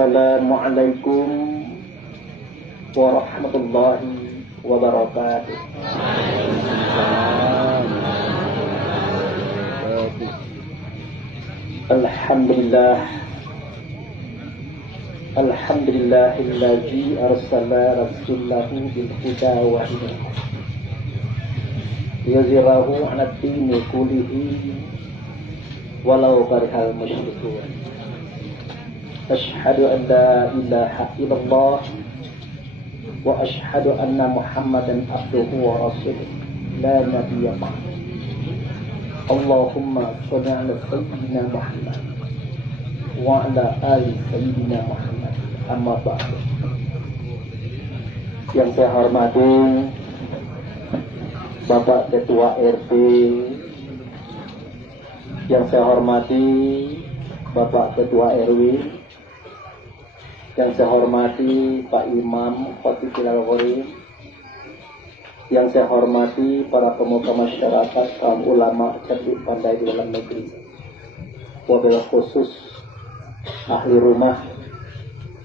Assalamualaikum warahmatullahi wabarakatuh. Alhamdulillah, alhamdulillahilladzi arsala rasulahu bil huda wa dinil haq yuzhirahu 'alad dini kullihi walau karihal musyrikun. Asyhadu an la ilaha illallah wa asyhadu anna Muhammadan abduhu wa rasuluh la nabiyya ba'dahu. Allahumma shalli 'ala sayyidina Muhammad wa 'ala ali sayyidina Muhammad. Amma ba'du. Yang saya hormati Bapak Ketua RT, yang saya hormati Bapak Ketua RW, yang saya hormati Pak Imam Khatibul Al-Gharib, yang saya hormati para pemuka masyarakat, kaum ulama cerdik pandai di dalam negeri, wabil khusus ahli rumah,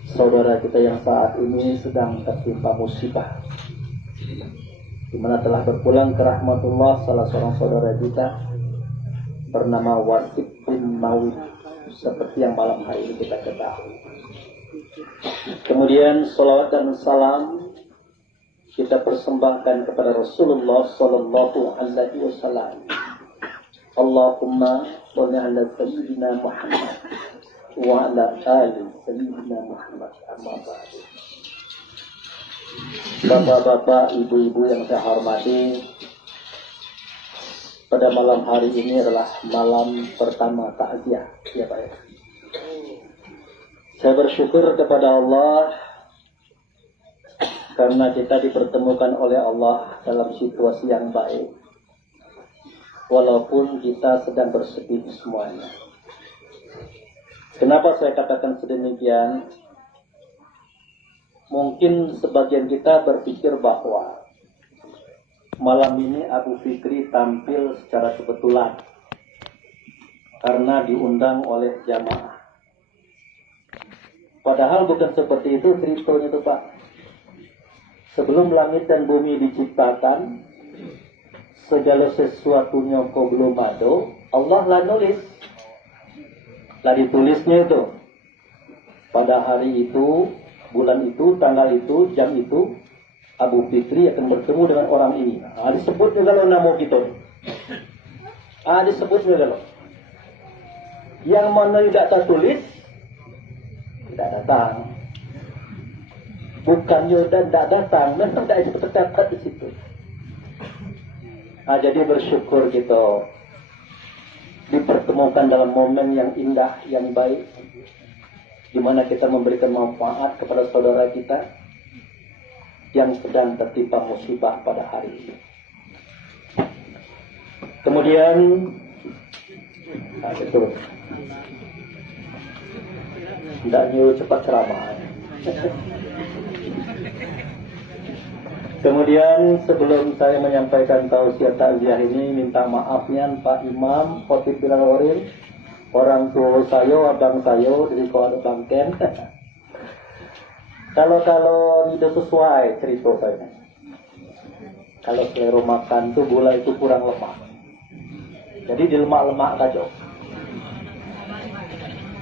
saudara kita yang saat ini sedang tertimpa musibah, di mana telah berpulang ke rahmatullah salah seorang saudara kita bernama Wasib bin Mawid, seperti yang malam hari ini kita ketahui. Kemudian salawat dan salam kita persembahkan kepada Rasulullah sallallahu alaihi wasallam. Allahumma shalli ala sayyidina Muhammad wa ala ali sayyidina Muhammad. Amma ba'du. Bapak-bapak, ibu-ibu yang saya hormati, pada malam hari ini adalah malam pertama takziah, ya Pak ya. Saya bersyukur kepada Allah karena kita dipertemukan oleh Allah dalam situasi yang baik, walaupun kita sedang bersedih semuanya. Kenapa saya katakan sedemikian? Mungkin sebagian kita berpikir bahwa malam ini Abu Fikri tampil secara kebetulan karena diundang oleh jamaah. Padahal bukan seperti itu ceritanya itu Pak. Sebelum langit dan bumi diciptakan, segala sesuatunya belum ada, Allah lah nulis. Lah ditulisnya itu. Pada hari itu, bulan itu, tanggal itu, jam itu, Abu Fikri akan bertemu dengan orang ini. Disebut juga kalau nama kita. Disebut juga kalau. Yang mana tidak tertulis, tidak datang. Bukannya dan tidak datang, memang tidak tercatat di situ. Jadi bersyukur kita dipertemukan dalam momen yang indah, yang baik, di mana kita memberikan manfaat kepada saudara kita yang sedang tertimpa musibah pada hari ini. Kemudian, betul. Tidak nyuruh cepat ceramah. Kemudian sebelum saya menyampaikan tausiah takziah ini, minta maafnya Pak Imam Khatibul Al-Gharib, orang tua saya, abang saya dari Kuala Bangken. Kalau tidak sesuai cerita saya. Kalau selera makan tuh gula itu kurang lemak. Jadi di lemak-lemak kacau.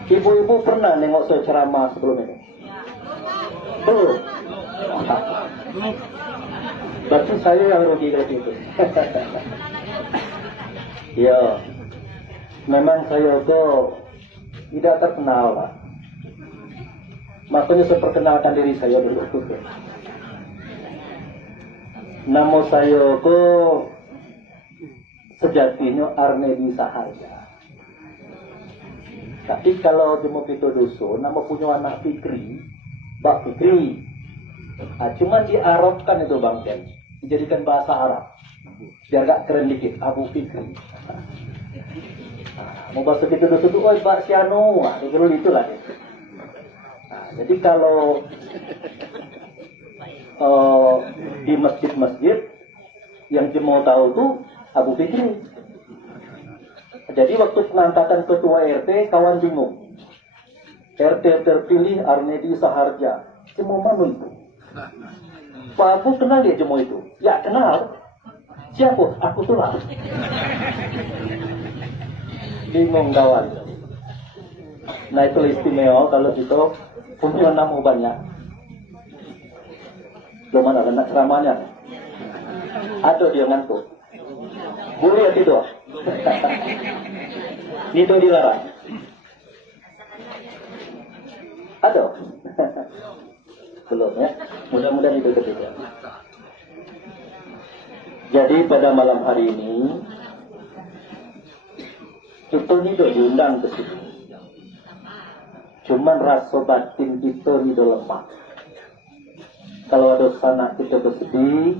Ibu-ibu pernah nengok saya ceramah sebelum ini? Belum. Berarti saya yang rugi kalau itu. Ya, memang saya itu tidak terkenal Pak. Makanya saya perkenalkan diri saya dulu. Namo saya ko sejatinya Arnedi Saharja. Tapi kalau di Mopito Dusun, nama punya anak Fikri, Bak Fikri. Nah, cuma diarabkan itu Bang Ken, dijadikan bahasa Arab, biar gak keren dikit, Abu Fikri. Nah, mau bahasa Mopito Dusun itu, oh Bak Siano, nah, itulah. Nah, jadi kalau di masjid-masjid yang jemaah tahu tuh Abu Fikri. Jadi waktu pengangkatan ketua RT, kawan bingung. RT terpilih Arnedi Saharja. Jemaah mana itu? Pak Abu kenal ya jemaah itu? Ya kenal. Siapa? Aku tuh lah. Bingung kawan. Nah itu istimewa kalau gitu punya nama banyak. Belum ada anak ceramahnya. Ada dia ngantuk. Boleh ya tidur. Itu dilarang. Ada. Belum ya. Mudah-mudahan itu ketiga. Jadi pada malam hari ini kita ini diundang ke sini. Cuman rasa batin kita ini lemah. Kalau ada sanak kita bersedih,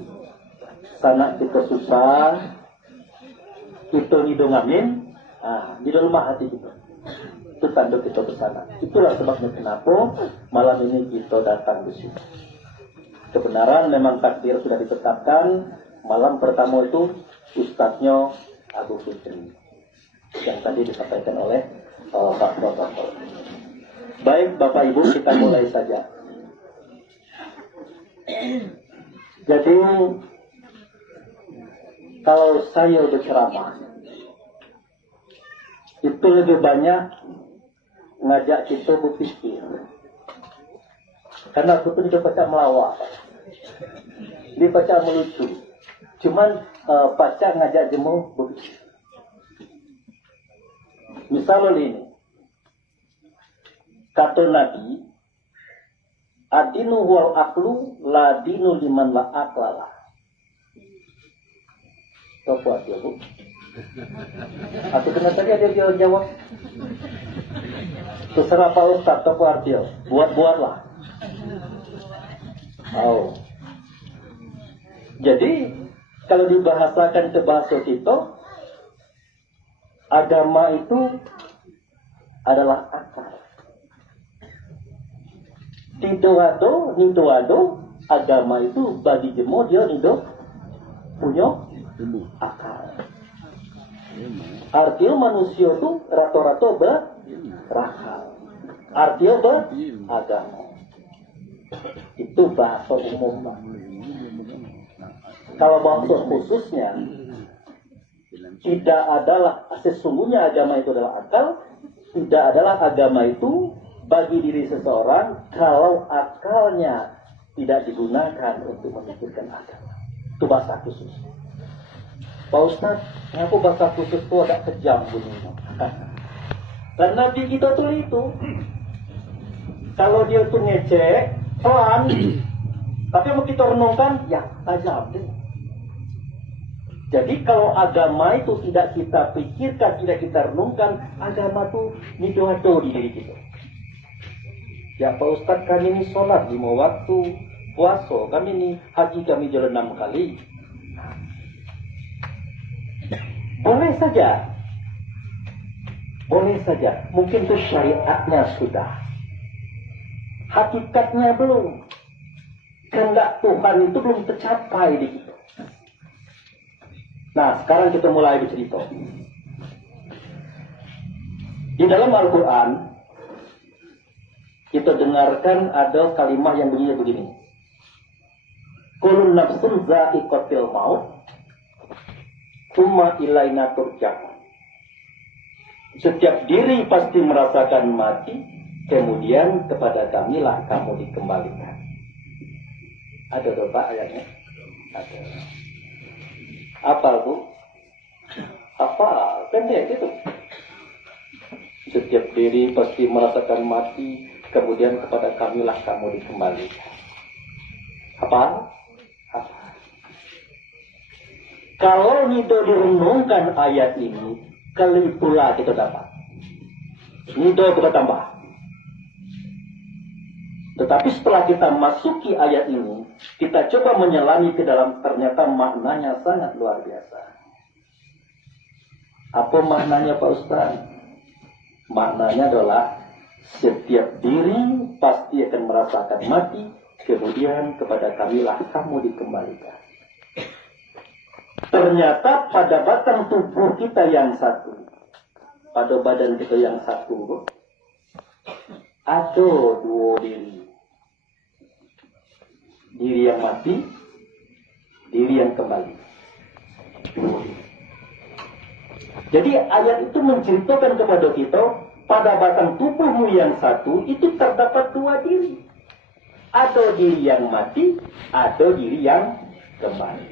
sanak kita susah, kita hidung amin, di lemah hati kita. Itu tanda kita bersana. Itulah sebabnya kenapa malam ini kita datang di sini. Kebenaran memang takdir sudah ditetapkan. Malam pertama itu ustadznya Abu Fikri yang tadi disampaikan oleh Pak Protokol. Baik Bapak Ibu, kita mulai saja. Jadi kalau saya berceramah itu lebih banyak ngajak kita berpikir, karena aku tuh dibaca melawak, dibaca melucu, cuman baca ngajak jemu berpikir. Misalnya ini kata Nabi, adinu wal aklu la dinu liman la aklala. Kau buat ya Bu? Atau kena tadi ada dia jawab. Terserah Pak Ustaz atau Pak Artio. Buat-buatlah. Oh. Jadi kalau dibahasakan ke bahasa kita, agama itu adalah akal. Nido ado, agama itu bagi jemo dia nido punya akal. Artinya manusia itu rata-rata berakal. Artinya beragama. Itu bahasa umum. Kalau bahasa khususnya, tidak adalah sesungguhnya agama itu adalah akal, tidak adalah agama itu bagi diri seseorang kalau akalnya tidak digunakan untuk memikirkan agama. Itu bahasa khusus. Pak Ustaz, kenapa bahasa khusus itu agak kejam bunyinya? Karena Nabi kita tuh itu, kalau dia tuh ngecek, pelan, tapi mau kita renungkan, ya tajam deh. Jadi kalau agama itu tidak kita pikirkan, tidak kita renungkan, agama itu nido-ado di diri kita. Ya Pak Ustaz, kami ini sholat 5 waktu, puasa, kami ini haji kami jalan 6 kali. Boleh saja, mungkin itu syariatnya sudah, hakikatnya belum, kehendak Tuhan itu belum tercapai di kita. Nah sekarang kita mulai bercerita. Di dalam Al-Quran kita dengarkan ada kalimat yang bunyinya begini, kullu nafsun za'iqatul maut tsumma ilaina turja'un. Setiap diri pasti merasakan mati, kemudian kepada kamilah kamu dikembalikan. Ada doa ayatnya? Ada. Apa Bu? Apa? Pendek itu. Setiap diri pasti merasakan mati, kemudian kepada kamilah kamu dikembalikan. Apa? Kalau nido direnungkan ayat ini, kali pula kita dapat. Nido kita tambah. Tetapi setelah kita masuki ayat ini, kita coba menyelami ke dalam, ternyata maknanya sangat luar biasa. Apa maknanya Pak Ustaz? Maknanya adalah setiap diri pasti akan merasakan mati, kemudian kepada kamilah kamu dikembalikan. Ternyata pada batang tubuh kita yang satu, pada badan kita yang satu, ada dua diri. Diri yang mati, diri yang kembali. Jadi ayat itu menceritakan kepada kita, pada batang tubuhmu yang satu, itu terdapat dua diri. Ada diri yang mati, ada diri yang kembali.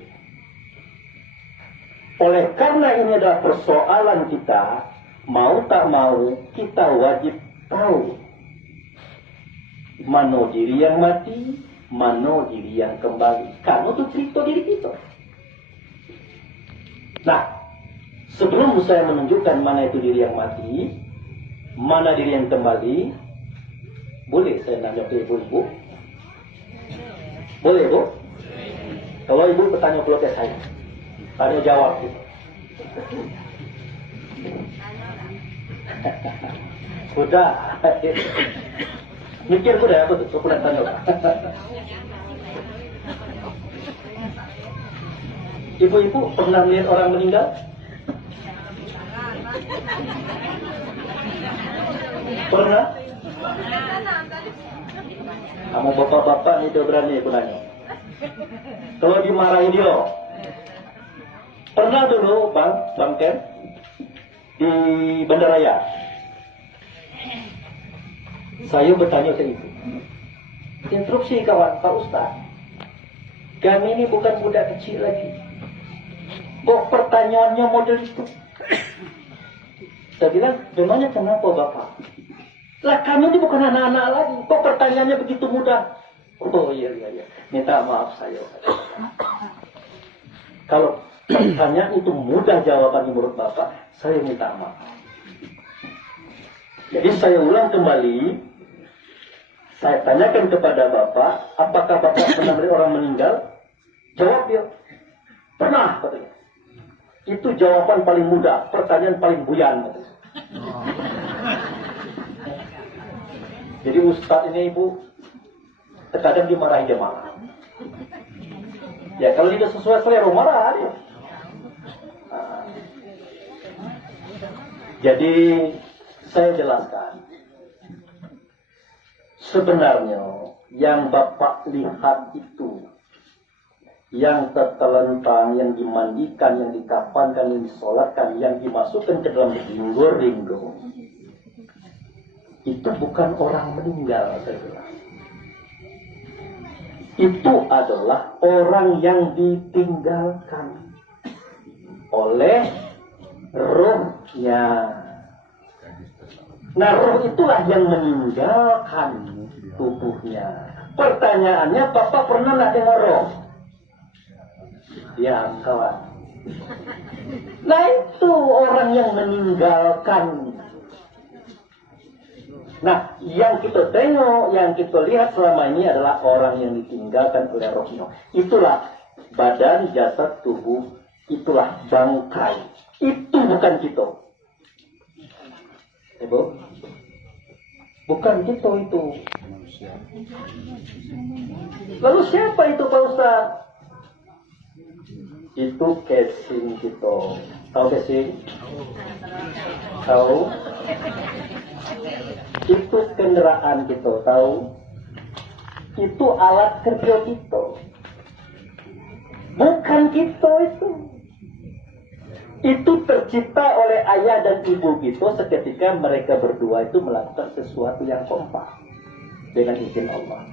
Oleh karena ini adalah persoalan kita, mau tak mau, kita wajib tahu mana diri yang mati, mana diri yang kembali. Karena itu cerita diri kita. Nah, sebelum saya menunjukkan mana itu diri yang mati, mana diri yang kembali, boleh saya nanya ke ibu-ibu? Boleh, Bu? Kalau ibu bertanya pula ke saya, tanya jawab. Sudah. Mikir sudah aku tuh, pulang tanya. Ibu-ibu pernah melihat orang meninggal? Pernah? Kamu bapak-bapak nih dia berani aku nanya. Kalau dimarahin dia, pernah dulu Bang Ken di Bandaraya. Saya bertanya ke ibu, instruksi kawan Pak Ustaz, kami ini bukan budak kecil lagi. Kok pertanyaannya model itu? Saya bilang, memangnya kenapa Bapak? Lah kami ini bukan anak-anak lagi. Kok pertanyaannya begitu mudah? Oh iya. Minta maaf saya. Kalau pertanyaan itu mudah jawaban menurut Bapak, saya minta maaf. Jadi saya ulang kembali. Saya tanyakan kepada Bapak, apakah Bapak pernah melihat orang meninggal? Jawab dia, pernah, katanya. Itu jawaban paling mudah, pertanyaan paling buyan, katanya. Jadi Ustadz ini ibu, terkadang dimarahi jemaah. Ya kalau tidak sesuai selera, marah dia. Jadi saya jelaskan. Sebenarnya yang Bapak lihat itu, yang tertelentang, yang dimandikan, yang dikafankan, yang disolatkan, yang dimasukkan ke dalam ringgo-ringgo, itu bukan orang meninggal, saya bilang. Itu adalah orang yang ditinggalkan oleh rohnya. Nah, roh itulah yang meninggalkan tubuhnya. Pertanyaannya, Bapak pernah nggak dengar roh? Ya, kawan. Nah, itu orang yang meninggalkan. Nah, yang kita tengok, yang kita lihat selama ini adalah orang yang ditinggalkan oleh rohnya. Itulah badan, jasad, tubuh. Itulah bangkai. Itu bukan kita. Ibu, bukan kita itu. Lalu siapa itu Pak Ustaz? Itu casing kita. Tahu casing? Tahu? Itu kendaraan kita. Tahu? Itu alat kerja kita. Bukan kita itu. Itu tercipta oleh ayah dan ibu kita seketika mereka berdua itu melakukan sesuatu yang kompak dengan izin Allah.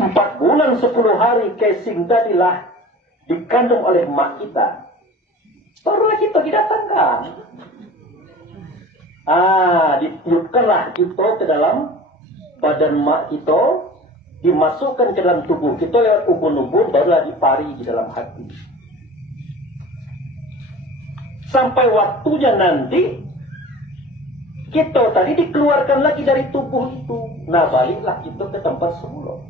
4 bulan 10 hari casing tadilah dikandung oleh mak kita. Barulah kita didatangkan. Ditiupkanlah kita ke dalam badan mak kita. dimasukkan ke dalam tubuh kita lewat ubun-ubun, barulah dipari di dalam hati. Sampai waktunya nanti kita tadi dikeluarkan lagi dari tubuh itu. Nah, baliklah kita ke tempat semula.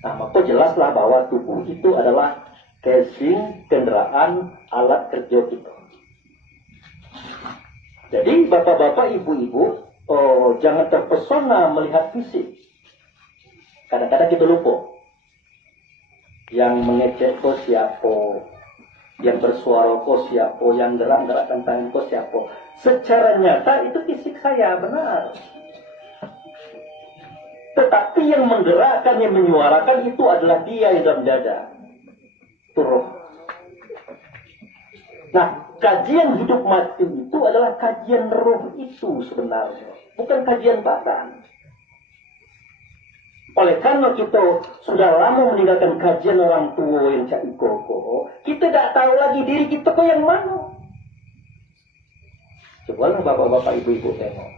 Nah, maka jelaslah bahwa tubuh itu adalah casing, kendaraan, alat kerja kita. Jadi bapak-bapak, ibu-ibu, jangan terpesona melihat fisik. Kadang-kadang kita lupa. Yang mengecek kok siapa, yang bersuara kok siapa, yang gerak-gerakkan tangan kok siapa. Secara nyata itu fisik saya, benar. Tetapi yang menggerakkan, yang menyuarakan itu adalah dia yang dalam dada. Itu roh. Nah, kajian hidup mati itu adalah kajian roh itu sebenarnya. Bukan kajian badan. Oleh karena kita sudah lama meninggalkan kajian orang tua yang cak iko, kita tidak tahu lagi diri kita kok yang mana. Cobalah bapak-bapak, ibu-ibu tengok.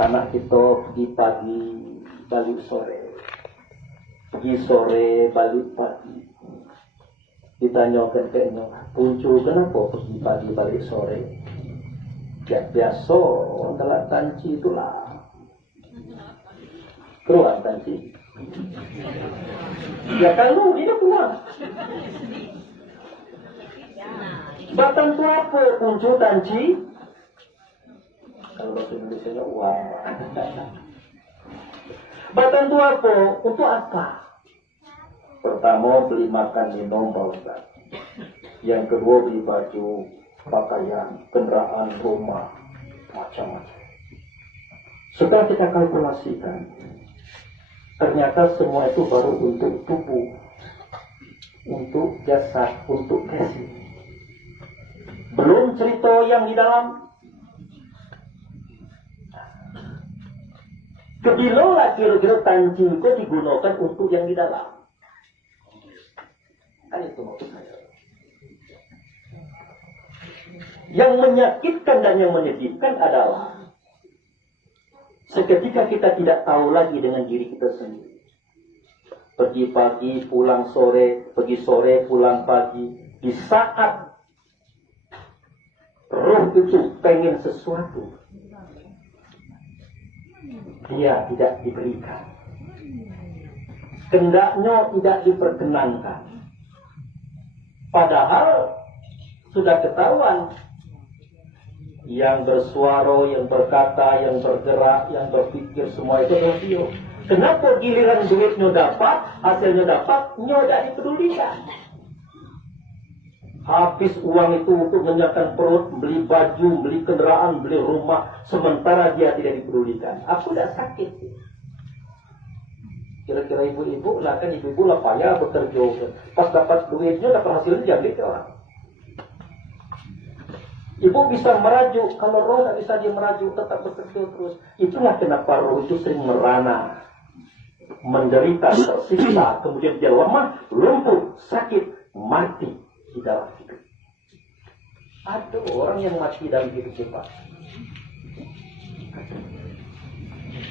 Anak kita pergi pagi, balik sore. Pergi sore, balik pagi. Ditanyakan kayaknya, Puncu kenapa pergi pagi, balik sore? Ya biasa, telat tanci itulah. Keluar tanci. Ya kalau ini keluar. Batang tu apa Puncu tanci? Kalau bahasa Indonesia uang. Batang tu apa? Untuk apa? Pertama beli makan minum Pak Ustaz. Yang kedua beli baju, pakaian, kendaraan, rumah, macam-macam. Setelah kita kalkulasikan, ternyata semua itu baru untuk tubuh, untuk jasad, untuk kasih. Belum cerita yang di dalam. Kebilolah kira-kira tanci itu digunakan untuk yang di dalam. Kan itu maksud saya. Yang menyakitkan dan yang menyedihkan adalah seketika kita tidak tahu lagi dengan diri kita sendiri. Pergi pagi, pulang sore, pergi sore, pulang pagi. Di saat roh itu pengen sesuatu, dia tidak diberikan. Kendaknya tidak diperkenankan. Padahal sudah ketahuan yang bersuara, yang berkata, yang bergerak, yang berpikir, semua itu adalah dia. Kenapa giliran duitnya dapat, hasilnya dapat, dia tidak dipedulikan? Habis uang itu untuk menyiapkan perut, beli baju, beli kendaraan, beli rumah, sementara dia tidak dipedulikan. Aku tidak sakit. Kira-kira ibu-ibu lah, kan ibu-ibu lah payah bekerja. Pas dapat duitnya, dapat hasilnya diambil ke orang. Ibu bisa merajuk, kalau roh tidak bisa dia merajuk, tetap bekerja terus. Itulah kenapa roh itu sering merana, menderita, tersiksa, kemudian dia lemah, lumpuh, sakit, mati di dalam hidup. Ada orang yang mati dalam hidup kita.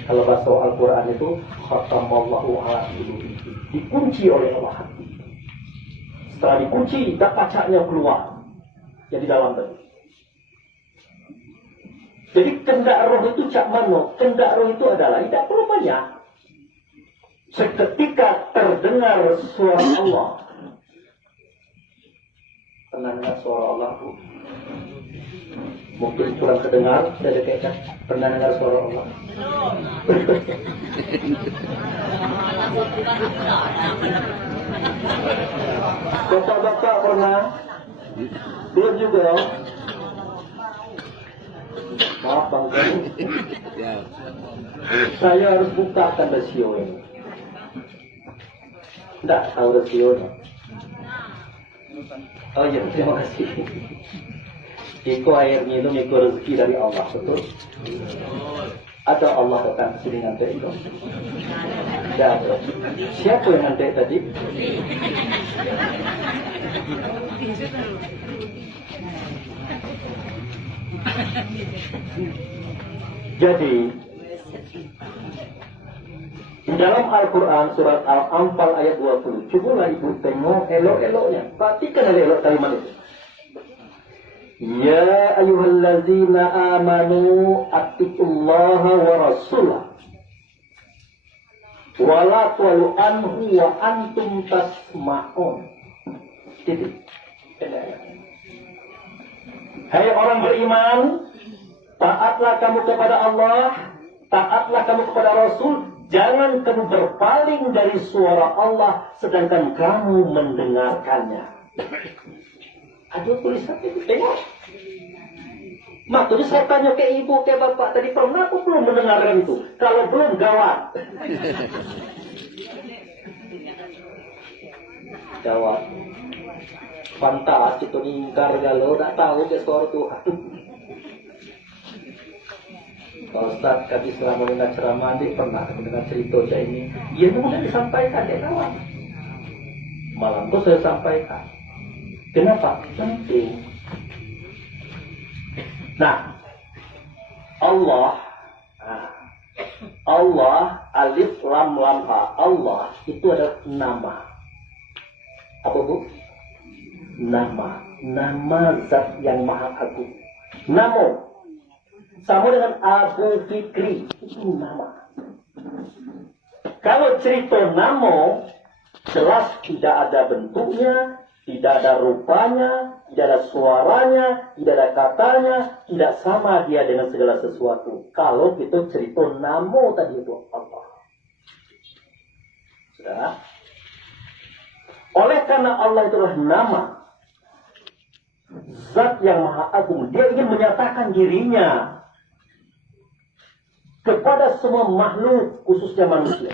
Kalau bahasa Al-Quran itu khatamallahu ala qulubihi, dikunci oleh Allah hati. Setelah dikunci, tak pacaknya keluar. Jadi dalam tadi. Jadi kendak roh itu cak mano. Kendak roh itu adalah tidak perlu banyak. Seketika terdengar suara Allah. Pernah dengar suara Allah bu? Mungkin kurang kedengar, saya dekatkan. Pernah dengar suara Allah? Bapak-bapak pernah? Belum juga? Maaf Bang Ken. Saya harus bukakan rasio ini. Tidak tahu rasionya. Oh iya, terima kasih. Iko air minum, iko rezeki dari Allah, betul? Atau Allah akan sering ngantek itu? Ya, siapa yang ngantek tadi? Jadi Di dalam Al-Quran surat Al-Anfal ayat 20. Cobalah ibu tengok elok-eloknya. Perhatikan elok kalimat itu. Ya ayyuhallazina amanu attiqullaha wa rasulah. Wala tu'alu anhu wa antum tasma'un. Titik. Hai orang beriman, taatlah kamu kepada Allah, taatlah kamu kepada Rasul. Jangan kamu berpaling dari suara Allah sedangkan kamu mendengarkannya. Ada tulisan itu, tengok. Maksudnya saya tanya ke ibu, ke bapak tadi, pernah aku belum mendengarkan itu? Kalau belum, gawat. Gawat. Pantas itu ingkar galau, tak tahu ke suara Tuhan. Pak Ustaz, kami selama mendengar ceramah, nanti pernah mendengar cerita saya ini. Ia kemudian disampaikan, ya kawan. Malam itu saya sampaikan. Kenapa? Penting. Nah, Allah, alif lam lam ha. Allah itu adalah nama. Apa bu? Nama zat yang maha agung. Namo sama dengan Abu Fikri, itu nama. Kalau cerita namo jelas tidak ada bentuknya, tidak ada rupanya, tidak ada suaranya, tidak ada katanya, tidak sama dia dengan segala sesuatu. Kalau kita cerita namo tadi itu Allah. Sudah? Oleh karena Allah itu adalah nama, zat yang maha agung, dia ingin menyatakan dirinya kepada semua makhluk, khususnya manusia.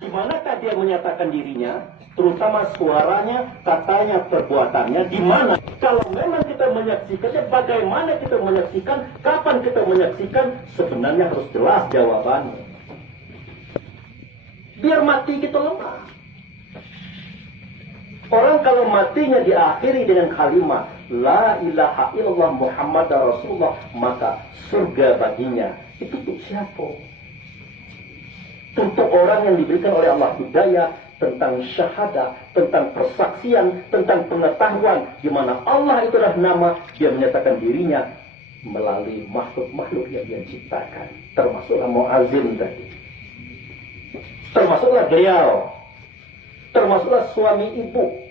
Di manakah dia menyatakan dirinya, terutama suaranya, katanya, perbuatannya, di mana? Kalau memang kita menyaksikannya, bagaimana kita menyaksikan, kapan kita menyaksikan, sebenarnya harus jelas jawabannya. Biar mati kita lemah. Orang kalau matinya diakhiri dengan kalimat La ilaha illallah Muhammad Rasulullah, maka surga baginya. Itu untuk siapa? Untuk orang yang diberikan oleh Allah hidayah tentang syahadah, tentang persaksian, tentang pengetahuan, di mana Allah itu adalah nama, dia menyatakan dirinya melalui makhluk-makhluk yang dia ciptakan. Termasuklah muazzin tadi. Termasuklah beliau. Termasuklah suami ibu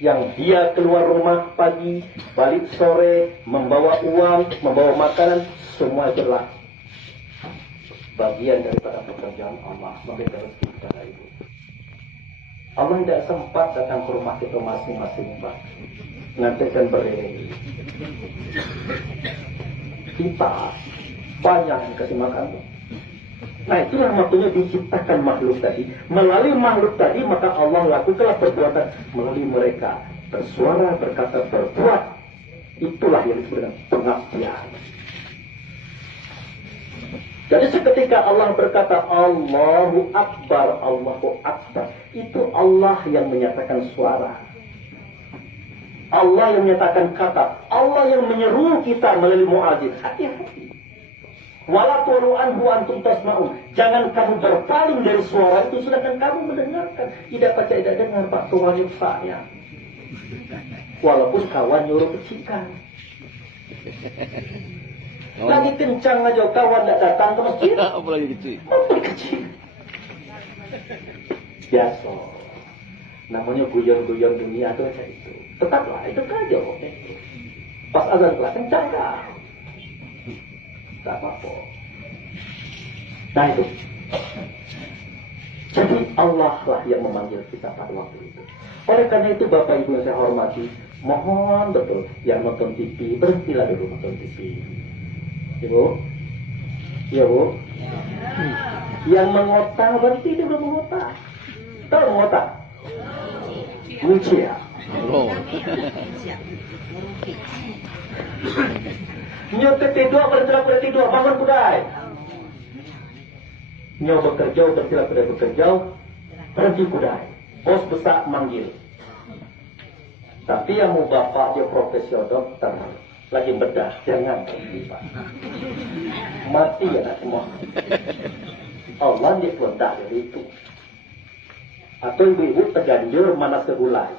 yang dia keluar rumah pagi, balik sore, membawa uang, membawa makanan, semua itulah bagian daripada pekerjaan Allah memberikan rezeki kepada ibu. Allah tidak sempat datang ke rumah kita masing-masing, Pak. Ngantikan beri. Kita banyak yang kasih makan. Nah, itulah maksudnya diciptakan makhluk tadi. Melalui makhluk tadi, maka Allah lakukanlah perbuatan melalui mereka. Bersuara, berkata, berbuat. Itulah yang disebut dengan pengabdian. Jadi seketika Allah berkata, Allahu Akbar, Allahu Akbar. Itu Allah yang menyatakan suara. Allah yang menyatakan kata. Allah yang menyeru kita melalui muadzin. Hati-hati. Wala tu'alu anhu antum tasma'un. Jangan kamu berpaling dari suara itu sedangkan kamu mendengarkan. Tidak baca, tidak dengar Pak tuanya saya. Walaupun kawan nyuruh kecikan. Lagi kencang aja kawan tidak datang ke masjid. Apalagi kecil. Maupun kecil. Biasa. Namanya guyon-guyon dunia itu kayak itu. Tetaplah itu saja. Pas azan kelas kencang kan. Tak apa-apa. Nah itu. Jadi Allah lah yang memanggil kita pada waktu itu. Oleh karena itu Bapak Ibu yang saya hormati, mohon betul yang nonton TV, berhentilah dulu nonton TV. Ibu? Ya Bu? Yang mengota, berhenti dulu mengota. Tahu mengota? Menci ya? Nyote tidur, bergerak pada tidur, bangun kudai. Nyo bekerja, bergerak pada bekerja, berhenti kudai. Bos besar manggil. Tapi yang mau bapak dia profesional dokter. lagi bedah, jangan Pak. Mati ya nak semua. Allah dia ledak dari itu. Atau ibu-ibu terganjur manas kegulai.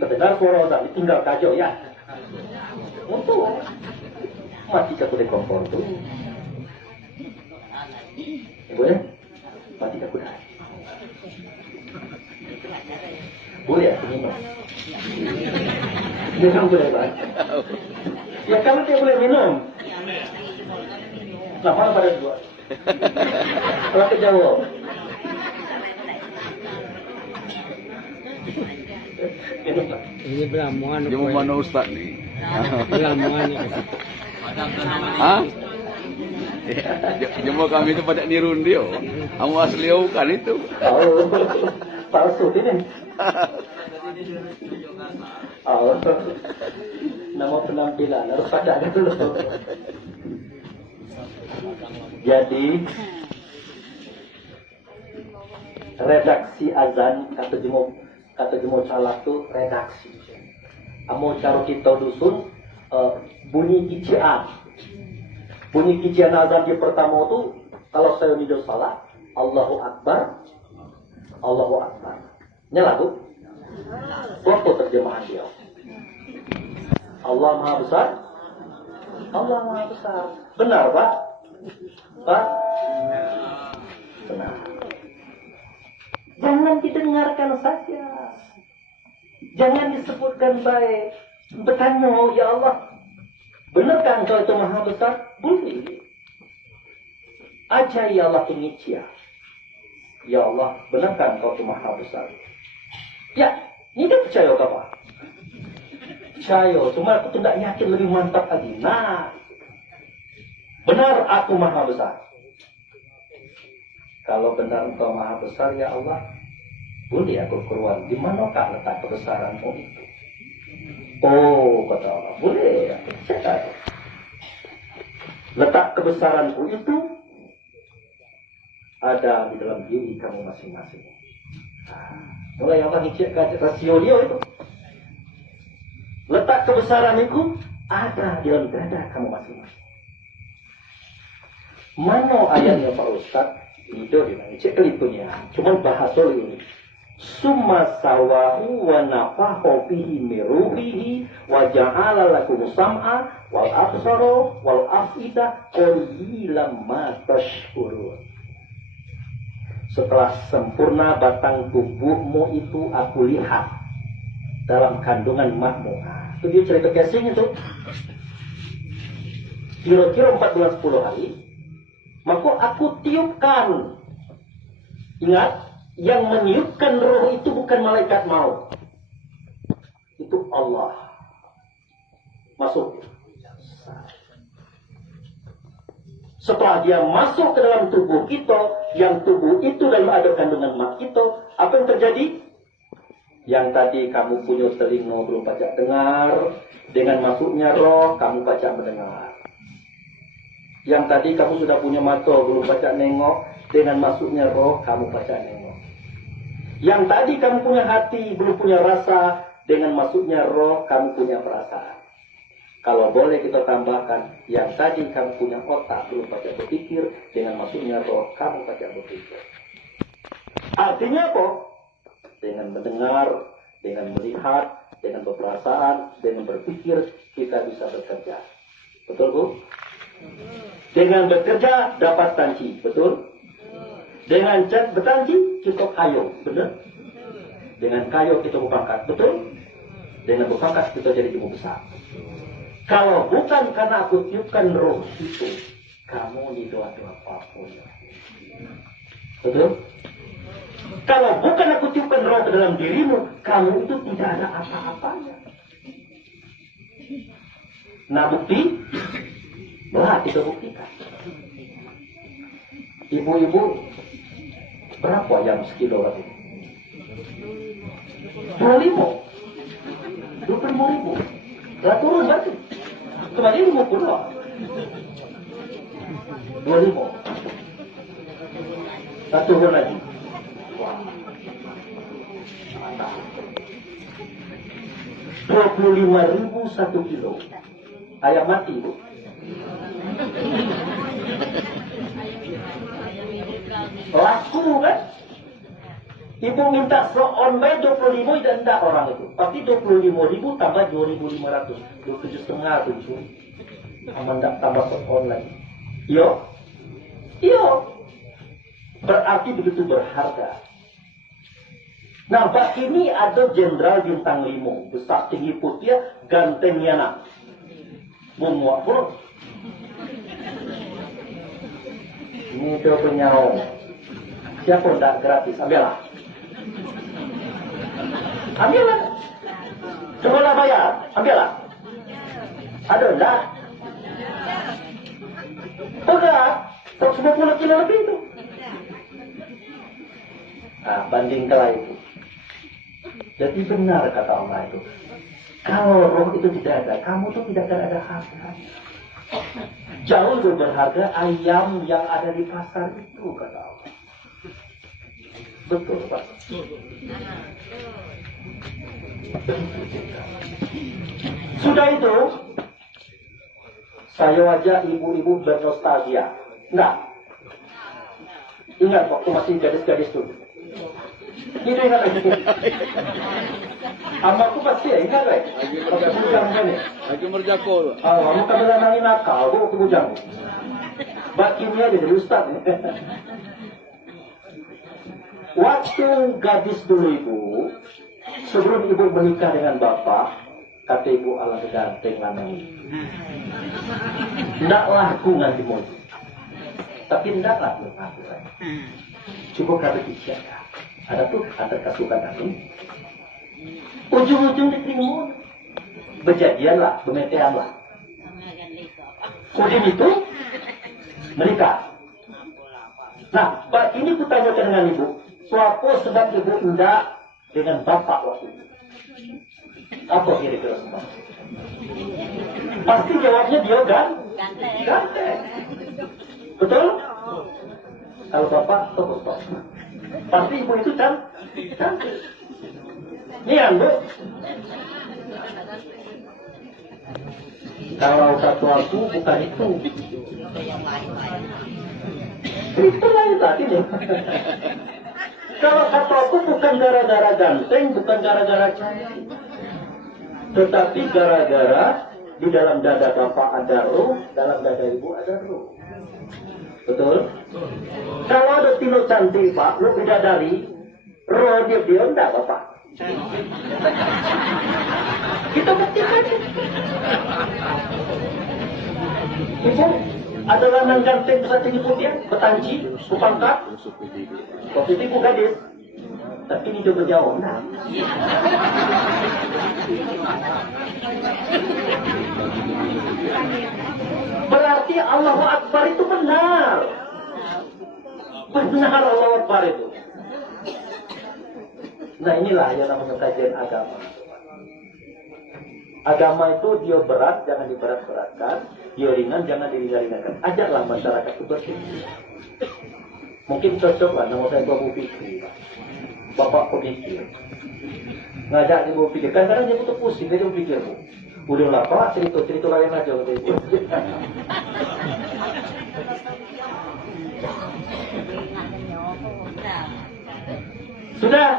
Terdengar suara orang ditinggal kacau ya. Untuk mati ke kuda kompor tu. Boleh? Mati ke kuda. Boleh ya? Minum boleh Pak? Ya kalau dia boleh minum. Lama pada dua. Kalau kejauh. Ini belamuan. Dia mau mana Ustaz ni? Belamuan. Hah? Jumpa kami tu pada nirun dia. Kamu asli bukan itu. Oh, palsu ini. Oh, nama penampilan harus pada dulu. Jadi redaksi azan kata jemu salah tu redaksi. Amo cara kita dusun bunyi kician. Bunyi kician azan di pertama tu kalau saya nido salah Allahu Akbar. Allahu Akbar. Nyala tu? Apa terjemahan dia? Allah Maha Besar. Allah Maha Besar. Benar, Pak? Pak? Benar. Jangan didengarkan saja. Jangan disebutkan baik. Bertanya, ya Allah, benarkah engkau itu Maha Besar? Boleh. Aja ya Allah pengicia. Ya Allah, benarkah engkau itu Maha Besar? Ya, ini dia percaya ke apa? Percaya, cuma aku tidak yakin lebih mantap lagi. Nah, benar aku Maha Besar. Kalau benar engkau Maha Besar, ya Allah, boleh aku keluar. Di manakah letak kebesaranmu itu? Oh, kata Allah, boleh. Saya tahu. Letak kebesaranku itu ada di dalam diri kamu masing-masing. Mulai Allah ngicip rasio dia itu. Letak kebesaran itu ada di dalam dada kamu masing-masing. Mana ayatnya Pak Ustaz? Itu dia ngicip kelitunya. Cuma bahasa ini. Summa sawahu wa nafahu fihi miruhihi wa ja'ala lakum sam'a wal absara wal afida qalilan ma tashkurun. Setelah sempurna batang tubuhmu itu aku lihat dalam kandungan makmu. Itu dia cerita casing itu. Kira-kira 4 bulan 10 hari. Maka aku tiupkan. Ingat, yang meniupkan roh itu bukan malaikat maut. Itu Allah. Masuk. Setelah dia masuk ke dalam tubuh kita, yang tubuh itu dalam ada kandungan mak kita, apa yang terjadi? Yang tadi kamu punya telinga belum baca dengar, dengan masuknya roh kamu baca mendengar. Yang tadi kamu sudah punya mata belum baca nengok, dengan masuknya roh kamu baca nengok. Yang tadi kamu punya hati belum punya rasa, dengan masuknya roh kamu punya perasaan. Kalau boleh kita tambahkan, yang tadi kamu punya otak belum baca berpikir, dengan masuknya roh kamu baca berpikir. Artinya apa? Dengan mendengar, dengan melihat, dengan berperasaan, dengan berpikir, kita bisa bekerja. Betul Bu? Dengan bekerja dapat tanci, betul? Dengan bertanci kita kayu, benar? Dengan kayu kita berpangkat, betul? Dengan berpangkat kita jadi ibu besar. Kalau bukan karena aku tiupkan roh itu, kamu tidak ada apapun. Betul? Kalau bukan aku tiupkan roh ke dalam dirimu, kamu itu tidak ada apa-apanya. Nah bukti, belah kita buktikan. Ibu-ibu, berapa yang sekilo lagi? 25 ribu. Dah turun berarti. Kembali 50 lah. 25. Dah turun lagi. Wah. 25.000 1 kilo. Ayam mati, Bu. Laku kan? Ibu minta online 25 dan enggak orang itu. Tapi 25.000 tambah 2.500. 27,5 tuh. Sama enggak tambah online. Yo. Berarti begitu berharga. Nah, Pak ini ada jenderal bintang 5. Besar tinggi putih, gantengnya nak. Memuak pun. Ini itu punya siapa enggak gratis, ambillah. Cobalah bayar, ambillah. Ada enggak? Enggak, 150 kilo lebih itu. Nah, bandingkanlah itu. Jadi benar kata Allah itu. Kalau roh itu tidak ada, kamu tuh tidak akan ada harga. Jauh lebih berharga ayam yang ada di pasar itu kata Allah. Betul Pak. Sudah itu, saya ajak ibu-ibu bernostalgia. Enggak. Ingat waktu masih gadis-gadis tuh. Itu ingat lagi. Amaku pasti ya, ingat lagi. Pakai bujang kan ya. Lagi merjakol. Kamu kabel nangin nakal, aku waktu bujang. Bakinnya dia jadi ustaz. Waktu gadis dulu ibu, sebelum ibu menikah dengan bapak, kata ibu Allah ganteng lanang. Ndak laku nganti mati. Tapi ndak laku aku. Cukup kata bicara. Ada tuh ada kasukan aku. Ujung-ujung diterima. Berjadianlah, bemeteanlah. Kemudian itu menikah. Nah, Pak ini kutanyakan dengan ibu. Suatu sebab ibu enggak dengan bapak waktu itu. Apa kira-kira sebab? Pasti jawabnya dia kan? Ganteng. Betul? Kalau bapak, betul. Pasti ibu itu cantik. Ini kan, Bu? Kalau satu aku bukan itu. Itu lain tadi nih. Kalau satu aku bukan gara-gara ganteng, bukan gara-gara cantik. Tetapi gara-gara di dalam dada bapak ada roh, dalam dada ibu ada roh. Betul? Kalau ada tino cantik Pak, lu bidadari, roh dia enggak Bapak. Kita buktikan. Ibu, ada lanang ganteng besar tinggi putih, betanji, kupangkat, positif gadis. Tapi ini juga jauh. Nah. Berarti Allahu Akbar itu benar. Benar Allahu Akbar itu. Nah inilah yang namanya kajian agama. Agama itu dia berat, jangan diberat-beratkan. Dia ringan, jangan diringan-ringankan. Ajaklah masyarakat itu berpikir. Mungkin cocok lah nama saya Bapak Fikri. Bapak pemikir. Ngajak ibu pikir. Kadang-kadang dia butuh pusing, dia pikir. Udah lah Pak, cerita lain aja. Sudah.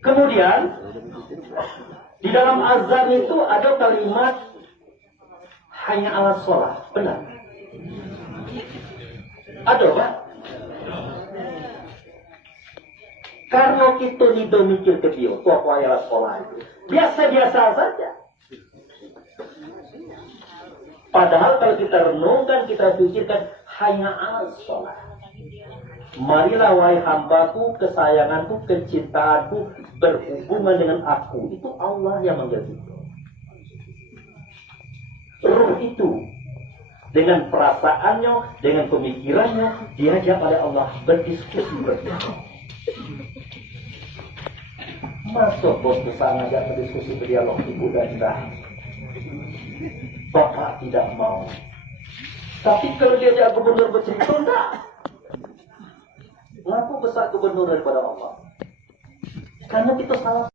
Kemudian di dalam azan itu ada kalimat hanya ala sholat. Benar. Ada Pak. Karena kita tidak mikir ke dia, apa ala sholat itu. Biasa-biasa saja. Padahal kalau kita renungkan, kita pikirkan hanya ala sholat. Marilah wahai hambaku, kesayanganku, kecintaanku berhubungan dengan aku. Itu Allah yang manggil kita. Ruh itu dengan perasaannya, dengan pemikirannya diajak oleh Allah berdiskusi berdialog. Masuk bos besar ngajak berdiskusi berdialog ibu dan dah. Bapak tidak mau. Tapi kalau dia jadi gubernur bercerita, enggak. Ngaku besar gubernur daripada Allah. Karena kita salah